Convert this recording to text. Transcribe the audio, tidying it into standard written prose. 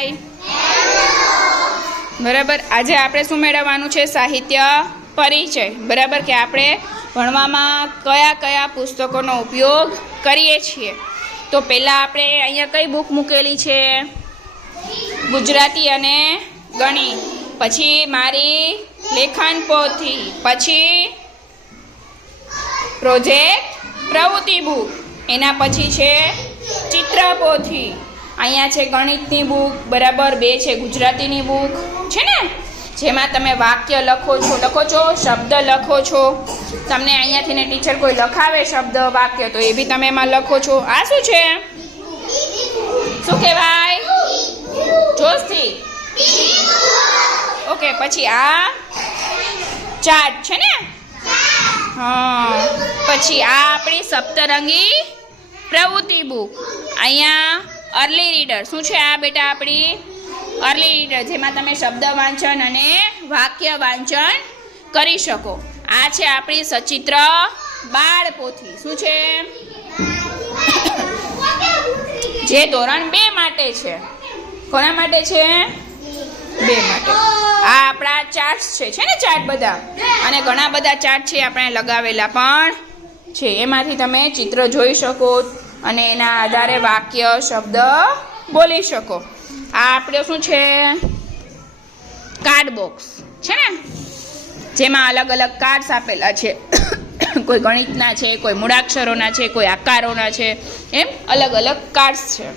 ભાઈ? બરાબર. આજે આપણે શું મેળવવાનું છે? સાહિત્ય પરિચય. બરાબર, કે આપણે ભણવામાં કયા કયા પુસ્તકોનો ઉપયોગ કરીએ છીએ. તો પહેલાં આપણે અહીંયા કઈ બુક મૂકેલી છે? ગુજરાતી અને ગણિત. પછી મારી લેખન પોથી. પછી પ્રોજેક્ટ પ્રવૃત્તિ બુક. એના પછી છે ચિત્ર પોથી. અહીંયા છે ગણિતની બુક. બરાબર. 2 છે ગુજરાતીની બુક છે ને, જેમાં તમે વાક્ય લખો છો, શબ્દ લખો છો. તમને અહીંયાથી ને ટીચર કોઈ લખાવે શબ્દ વાક્ય તો એ બી તમે એમાં લખો છો. આ શું છે? શું કહેવાય? જોશથી. ઓકે. પછી આ ચાર્ટ છે ને. હા. પછી આ આપણી સપ્તરંગી પ્રવૃત્તિ બુક. અહીંયા અર્લી રીડર. શું છે આ બેટા? આપણી અર્લી રીડર, જેમાં તમે શબ્દ વાંચન અને વાક્ય વાંચન કરી શકો. આ છે આપણી સચિત્ર બાળ પોથી. શું છે? જે ધોરણ 2 માટે છે. કોના માટે છે? 2 માટે. આ આપણા ચાર્ટ્સ છે ને, ચાર્ટ બધા. અને ઘણા બધા ચાર્ટ છે આપણે લગાવેલા પણ છે. એમાંથી તમે ચિત્ર જોઈ શકો અને એના આધારે વાક્ય શબ્દ બોલી શકો. આ આપણે શું છે? કાર્ડ બોક્સ છે ને, જેમાં અલગ અલગ કાર્ડ્સ આપેલા છે. કોઈ ગણિતના છે, કોઈ મૂળાક્ષરોના છે, કોઈ આકારોના છે, એમ અલગ અલગ કાર્ડ્સ છે.